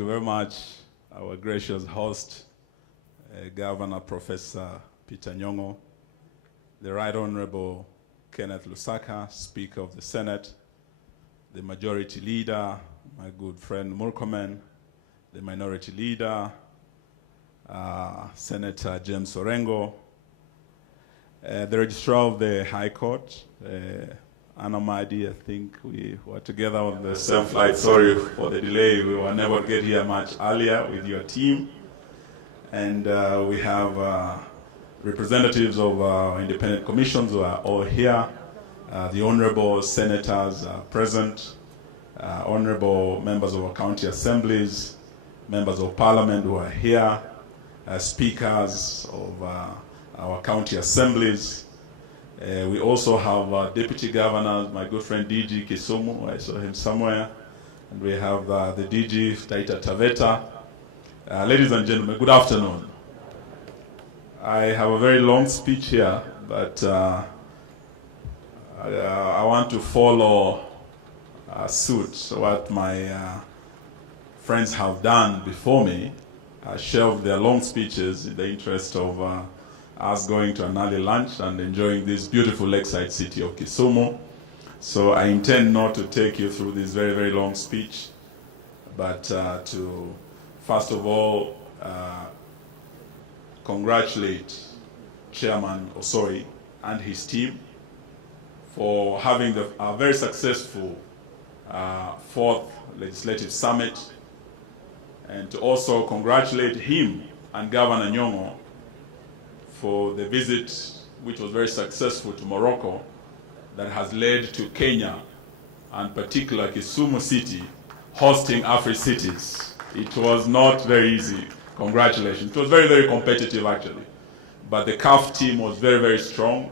you very much, our gracious host, Governor Professor Peter Nyong'o, the Right Honorable Kenneth Lusaka, Speaker of the Senate, the Majority Leader, my good friend Murkomen, the Minority Leader, Senator James Orengo, the Registrar of the High Court, Anna Madi. I think we were together on the same flight. Sorry for the delay. We were never to get here much earlier with your team. And we have representatives of our independent commissions who are all here. The honorable senators are present, honorable members of our county assemblies, members of parliament who are here, speakers of our county assemblies. We also have deputy governors, my good friend DG Kisumu, I saw him somewhere, and we have the DG Taita Taveta. Ladies and gentlemen, good afternoon. I have a very long speech here, but I want to follow suit what my friends have done before me. Shelved their long speeches in the interest of us going to an early lunch and enjoying this beautiful lakeside city of Kisumu. So I intend not to take you through this very, very long speech, but to first of all congratulate Chairman Osoi and his team for having a very successful fourth legislative summit, and to also congratulate him and Governor Nyong'o for the visit, which was very successful, to Morocco, that has led to Kenya, and particularly Kisumu City, hosting Afri-Cities. It was not very easy. Congratulations. It was very, very competitive, actually. But the CAF team was very, very strong.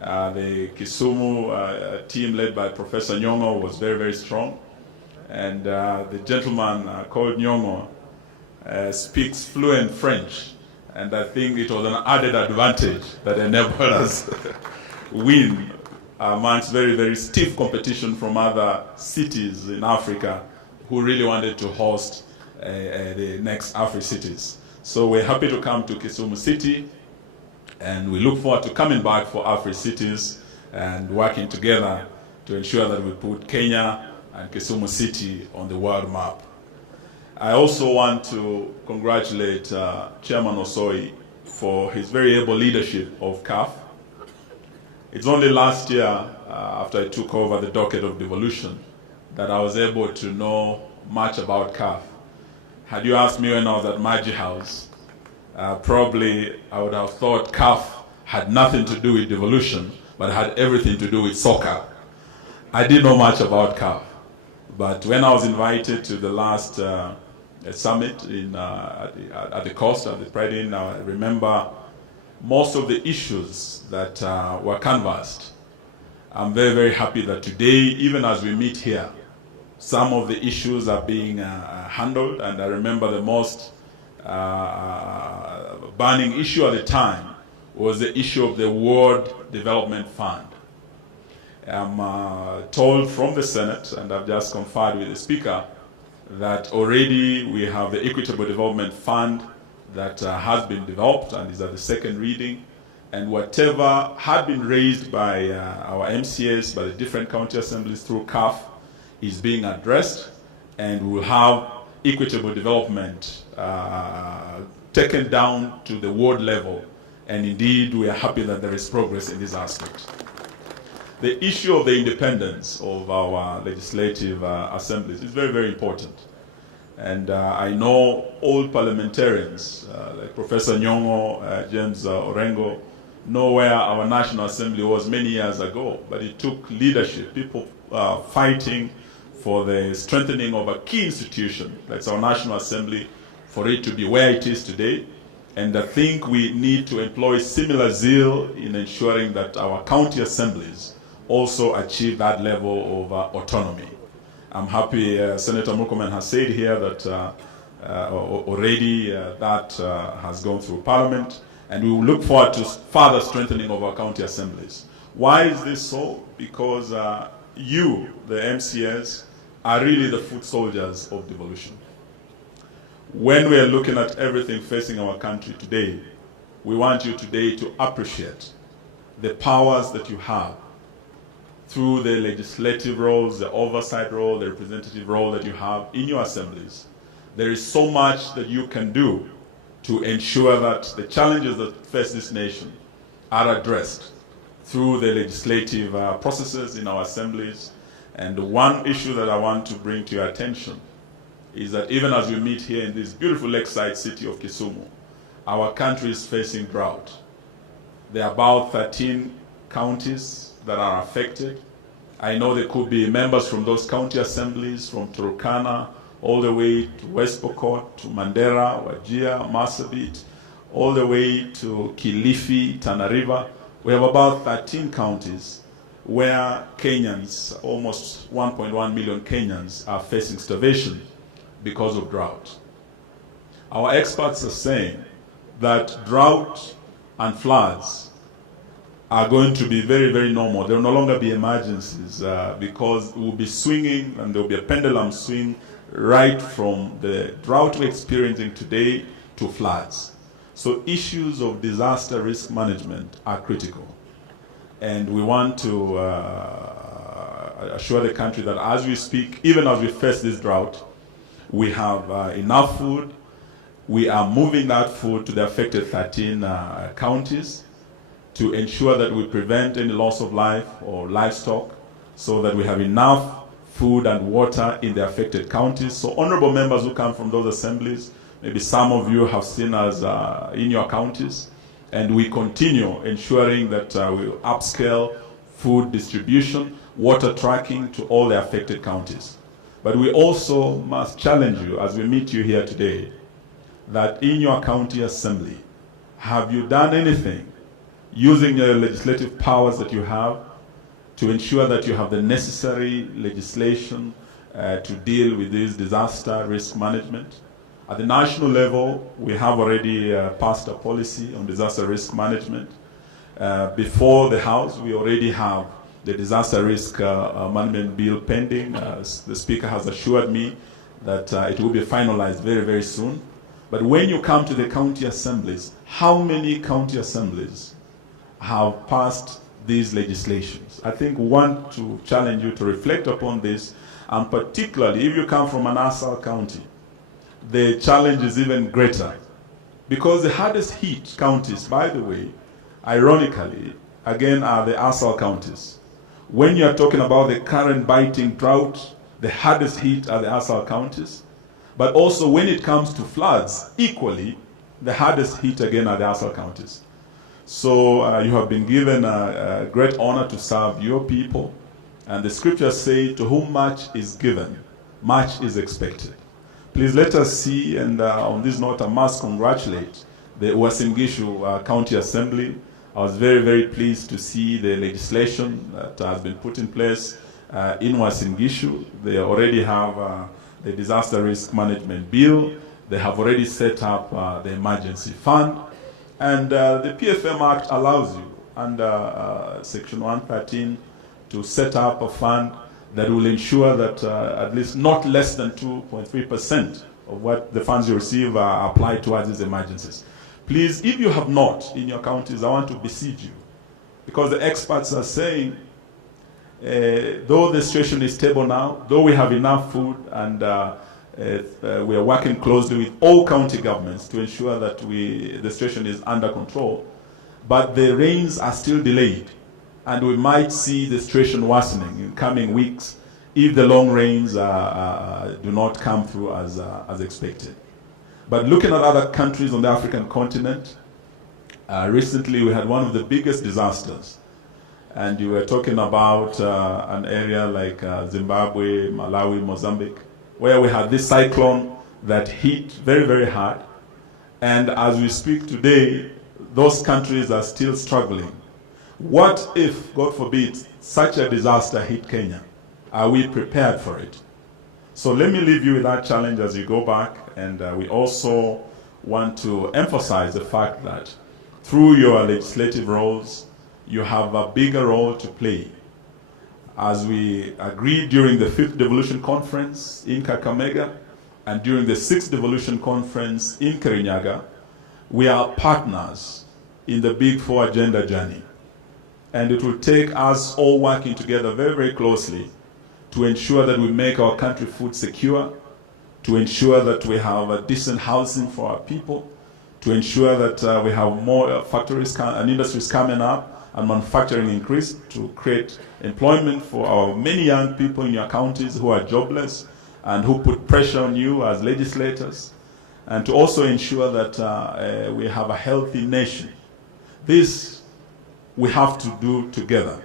The Kisumu team led by Professor Nyong'o was very, very strong. And the gentleman called Nyong'o speaks fluent French. And I think it was an added advantage that enabled us win amongst very, very stiff competition from other cities in Africa who really wanted to host the next Afri-Cities. So we're happy to come to Kisumu City, and we look forward to coming back for Afri-Cities and working together to ensure that we put Kenya and Kisumu City on the world map. I also want to congratulate Chairman Osoi for his very able leadership of CAF. It's only last year, after I took over the docket of devolution, that I was able to know much about CAF. Had you asked me when I was at Maji House, probably I would have thought CAF had nothing to do with devolution, but had everything to do with soccer. I didn't know much about CAF. But when I was invited to the last summit at the coast, at the Pride Inn, I remember most of the issues that were canvassed. I'm very, very happy that today, even as we meet here, some of the issues are being handled, and I remember the most burning issue at the time was the issue of the World Development Fund. I'm told from the Senate, and I've just conferred with the Speaker, that already we have the Equitable Development Fund that has been developed and is at the second reading, and whatever had been raised by our MCAs, by the different county assemblies through CAF, is being addressed, and we will have equitable development taken down to the ward level, and indeed we are happy that there is progress in this aspect. The issue of the independence of our legislative assemblies is very, very important. And I know all parliamentarians, like Professor Nyong'o, James Orengo, know where our National Assembly was many years ago, but it took leadership, people fighting for the strengthening of a key institution, like our National Assembly, for it to be where it is today. And I think we need to employ similar zeal in ensuring that our county assemblies also achieve that level of autonomy. I'm happy Senator Murkomen has said here that already that has gone through Parliament, and we will look forward to further strengthening of our county assemblies. Why is this so? Because you, the MCS, are really the foot soldiers of devolution. When we are looking at everything facing our country today, we want you today to appreciate the powers that you have through the legislative roles, the oversight role, the representative role that you have in your assemblies. There is so much that you can do to ensure that the challenges that face this nation are addressed through the legislative processes in our assemblies. And one issue that I want to bring to your attention is that even as we meet here in this beautiful lakeside city of Kisumu, our country is facing drought. There are about 13 counties that are affected. I know there could be members from those county assemblies, from Turkana, all the way to West Pokot, to Mandera, Wajir, Marsabit, all the way to Kilifi, Tana River. We have about 13 counties where Kenyans, almost 1.1 million Kenyans, are facing starvation because of drought. Our experts are saying that drought and floods are going to be very, very normal. There will no longer be emergencies because we will be swinging, and there will be a pendulum swing right from the drought we're experiencing today to floods. So issues of disaster risk management are critical. And we want to assure the country that as we speak, even as we face this drought, we have enough food. We are moving that food to the affected 13 counties to ensure that we prevent any loss of life or livestock, so that we have enough food and water in the affected counties. So honorable members who come from those assemblies, maybe some of you have seen us in your counties, and we continue ensuring that we upscale food distribution, water tracking to all the affected counties. But we also must challenge you as we meet you here today, that in your county assembly, have you done anything using your legislative powers that you have to ensure that you have the necessary legislation to deal with this disaster risk management? At the national level, we have already passed a policy on disaster risk management. Before the House, we already have the disaster risk management bill pending. The Speaker has assured me that it will be finalized very, very soon. But when you come to the county assemblies, how many county assemblies have passed these legislations? I think we want to challenge you to reflect upon this, and particularly if you come from an Nassau county, the challenge is even greater, because the hardest hit counties, by the way, ironically, again, are the ASAL counties. When you are talking about the current biting drought, the hardest hit are the ASAL counties. But also when it comes to floods, equally, the hardest hit again are the ASAL counties. So you have been given a great honor to serve your people. And the scriptures say, to whom much is given, much is expected. Please let us see, and on this note, I must congratulate the Uasin Gishu County Assembly. I was very, very pleased to see the legislation that has been put in place in Uasin Gishu. They already have the disaster risk management bill. They have already set up the emergency fund. And the PFM Act allows you, under Section 113, to set up a fund that will ensure that at least not less than 2.3% of what the funds you receive are applied towards these emergencies. Please, if you have not in your counties, I want to beseech you, because the experts are saying, though the situation is stable now, though we have enough food, and we are working closely with all county governments to ensure that the situation is under control, but the rains are still delayed, and we might see the situation worsening in coming weeks if the long rains do not come through as expected. But looking at other countries on the African continent, recently we had one of the biggest disasters. And you were talking about an area like Zimbabwe, Malawi, Mozambique, where we had this cyclone that hit very, very hard. And as we speak today, those countries are still struggling. What if, God forbid, such a disaster hit Kenya? Are we prepared for it? So let me leave you with that challenge as you go back. And we also want to emphasize the fact that through your legislative roles, you have a bigger role to play. As we agreed during the 5th Devolution Conference in Kakamega, and during the 6th Devolution Conference in Kirinyaga, we are partners in the Big Four agenda journey. And it will take us all working together very, very closely to ensure that we make our country food secure, to ensure that we have a decent housing for our people, to ensure that we have more factories and industries coming up and manufacturing increase to create employment for our many young people in your counties who are jobless and who put pressure on you as legislators, and to also ensure that we have a healthy nation. This we have to do together.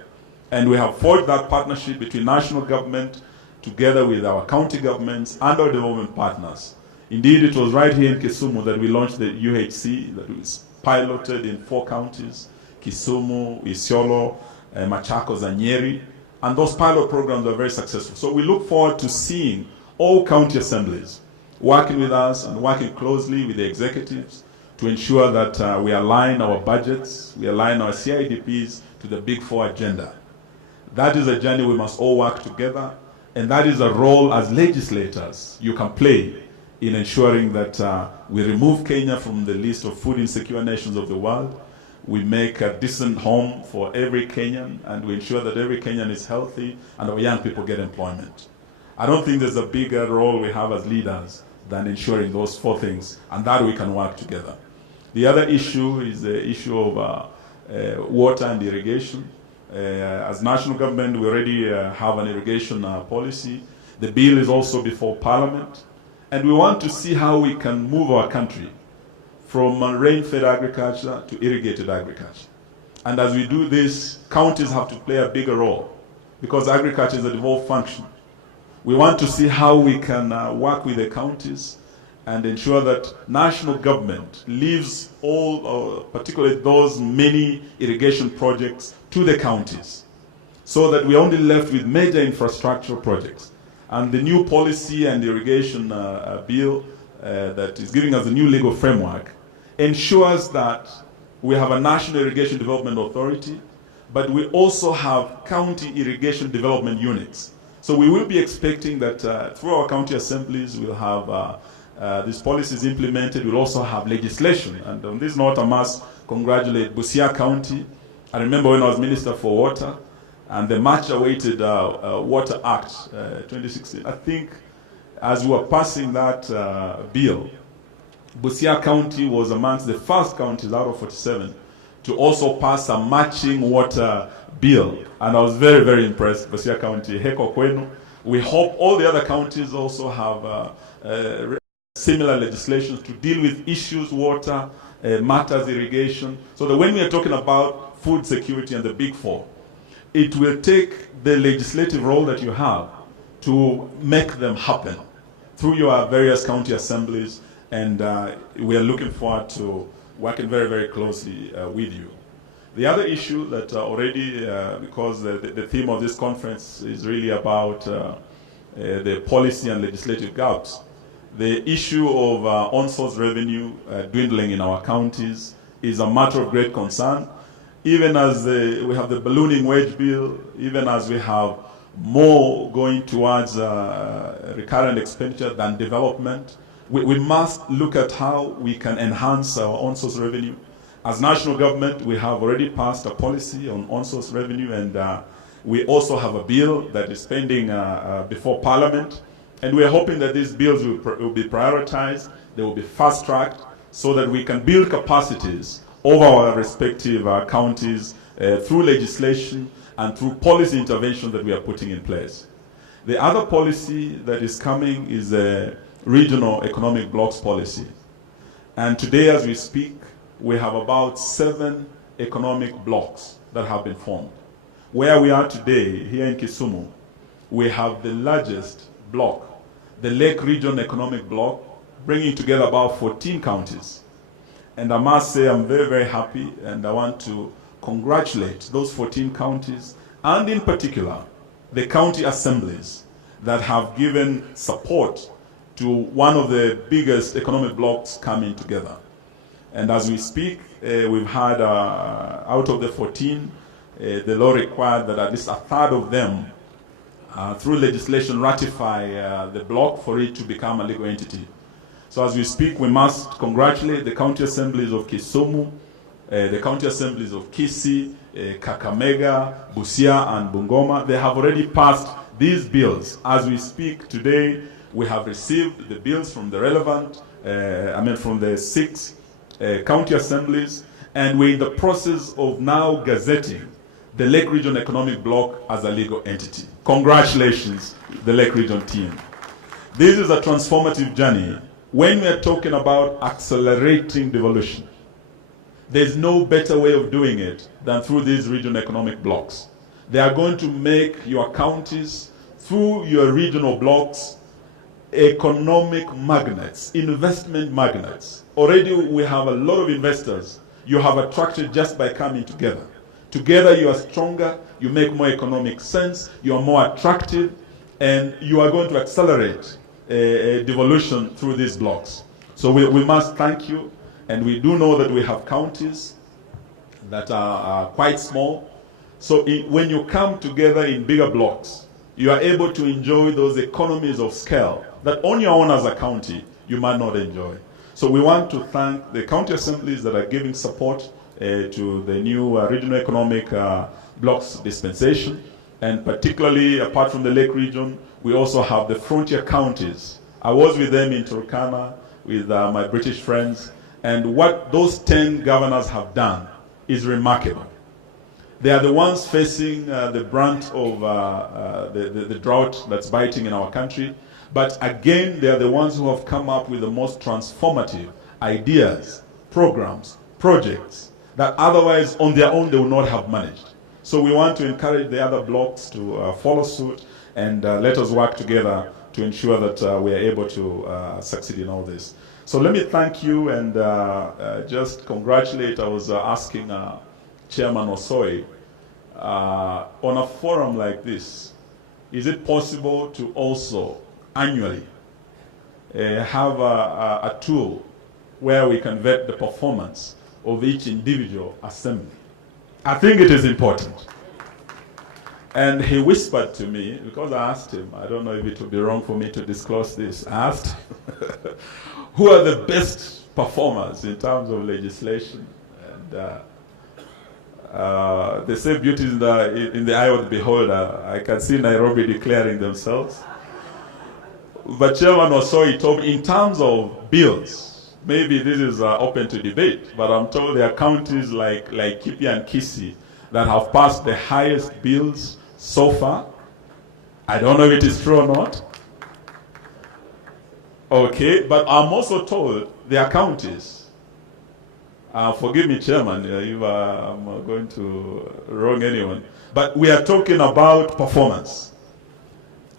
And we have forged that partnership between national government together with our county governments and our development partners. Indeed, it was right here in Kisumu that we launched the UHC that was piloted in 4 counties, Kisumu, Isiolo, Machakos, and Nyeri. And those pilot programs are very successful. So we look forward to seeing all county assemblies working with us and working closely with the executives to ensure that we align our budgets, we align our CIDPs to the Big Four agenda. That is a journey we must all work together, and that is a role as legislators you can play in ensuring that we remove Kenya from the list of food insecure nations of the world. We make a decent home for every Kenyan, and we ensure that every Kenyan is healthy and our young people get employment. I don't think there's a bigger role we have as leaders than ensuring those 4 things, and that we can work together. The other issue is the issue of water and irrigation. As national government, we already have an irrigation policy. The bill is also before Parliament. And we want to see how we can move our country from rain-fed agriculture to irrigated agriculture. And as we do this, counties have to play a bigger role because agriculture is a devolved function. We want to see how we can work with the counties and ensure that national government leaves all, particularly those many irrigation projects, to the counties, so that we're only left with major infrastructure projects. And the new policy and irrigation bill that is giving us a new legal framework ensures that we have a National Irrigation Development Authority, but we also have county irrigation development units. So we will be expecting that through our county assemblies, we'll have these policies implemented. We'll also have legislation. And on this note, I must congratulate Busia County. I remember when I was Minister for Water, and the much-awaited Water Act 2016. I think as we were passing that bill, Busia County was amongst the first counties out of 47 to also pass a matching water bill. And I was very, very impressed, Busia County. Heko kwenu. We hope all the other counties also have similar legislation to deal with issues, water, matters, irrigation, so that when we are talking about food security and the Big Four, it will take the legislative role that you have to make them happen through your various county assemblies, and we are looking forward to working very, very closely with you. The other issue that already, because the theme of this conference is really about the policy and legislative gaps, the issue of on-source revenue dwindling in our counties is a matter of great concern. Even as we have the ballooning wage bill, even as we have more going towards recurrent expenditure than development, we must look at how we can enhance our on-source revenue. As national government, we have already passed a policy on on-source revenue, and we also have a bill that is pending before Parliament. And we are hoping that these bills will be prioritized, they will be fast-tracked, so that we can build capacities over our respective counties through legislation and through policy intervention that we are putting in place. The other policy that is coming is a regional economic blocks policy. And today, as we speak, we have about 7 economic blocks that have been formed. Where we are today, here in Kisumu, we have the largest block, the Lake Region Economic Block, bringing together about 14 counties. And I must say I'm very, very happy, and I want to congratulate those 14 counties, and in particular, the county assemblies that have given support to one of the biggest economic blocks coming together. And as we speak, we've had, out of the 14, the law required that at least a third of them through legislation, ratify the block for it to become a legal entity. So as we speak, we must congratulate the county assemblies of Kisumu, the county assemblies of Kisii, Kakamega, Busia, and Bungoma. They have already passed these bills. As we speak today, we have received the bills from the relevant, from the 6 county assemblies, and we're in the process of now gazetting the Lake Region Economic Bloc as a legal entity. Congratulations, the Lake Region team. This is a transformative journey. When we are talking about accelerating devolution, there's no better way of doing it than through these regional economic blocks. They are going to make your counties, through your regional blocks, economic magnets, investment magnets. Already we have a lot of investors you have attracted just by coming together. Together you are stronger, you make more economic sense, you are more attractive, and you are going to accelerate devolution through these blocks. So we must thank you, and we do know that we have counties that are quite small. So when you come together in bigger blocks, you are able to enjoy those economies of scale that on your own as a county you might not enjoy. So we want to thank the county assemblies that are giving support to the new regional economic blocks dispensation, and particularly apart from the Lake Region, we also have the frontier counties. I was with them in Turkana with my British friends, and what those 10 governors have done is remarkable. They are the ones facing the brunt of the drought that's biting in our country, but again, they are the ones who have come up with the most transformative ideas, programs, projects that otherwise on their own they would not have managed. So we want to encourage the other blocks to follow suit, and let us work together to ensure that we are able to succeed in all this. So let me thank you and just congratulate. I was asking Chairman Osoi, on a forum like this, is it possible to also annually have a tool where we can vet the performance of each individual assembly? I think it is important. And he whispered to me, because I asked him, I don't know if it would be wrong for me to disclose this, I asked who are the best performers in terms of legislation? And they say beauty is in the eye of the beholder. I can see Nairobi declaring themselves. But Chairman Osoi told me, in terms of bills, maybe this is open to debate, but I'm told there are counties like Kipi and Kisii that have passed the highest bills so far. I don't know if it is true or not. Okay, but I'm also told there are counties. Forgive me, Chairman, if I'm going to wrong anyone. But we are talking about performance.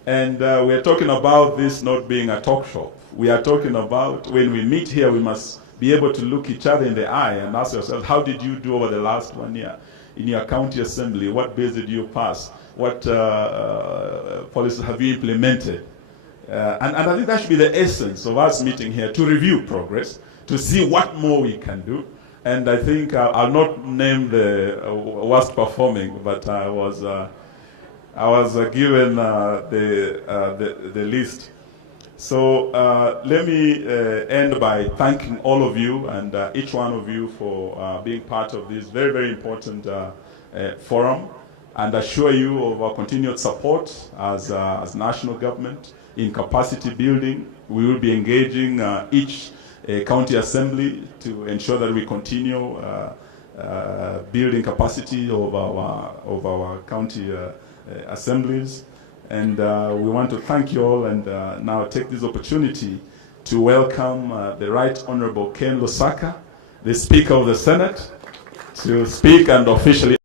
And we are talking about this not being a talk shop. We are talking about when we meet here, we must be able to look each other in the eye and ask ourselves, how did you do over the last 1 year? In your county assembly, what bills did you pass? What policies have you implemented? And I think that should be the essence of us meeting here, to review progress, to see what more we can do. And I think I'll not name the worst performing, but I was given the list. So let me end by thanking all of you and each one of you for being part of this very, very important forum, and assure you of our continued support as national government in capacity building. We will be engaging each county assembly to ensure that we continue building capacity of our county assemblies. And we want to thank you all, and now take this opportunity to welcome the Right Honorable Ken Lusaka, the Speaker of the Senate, to speak and officially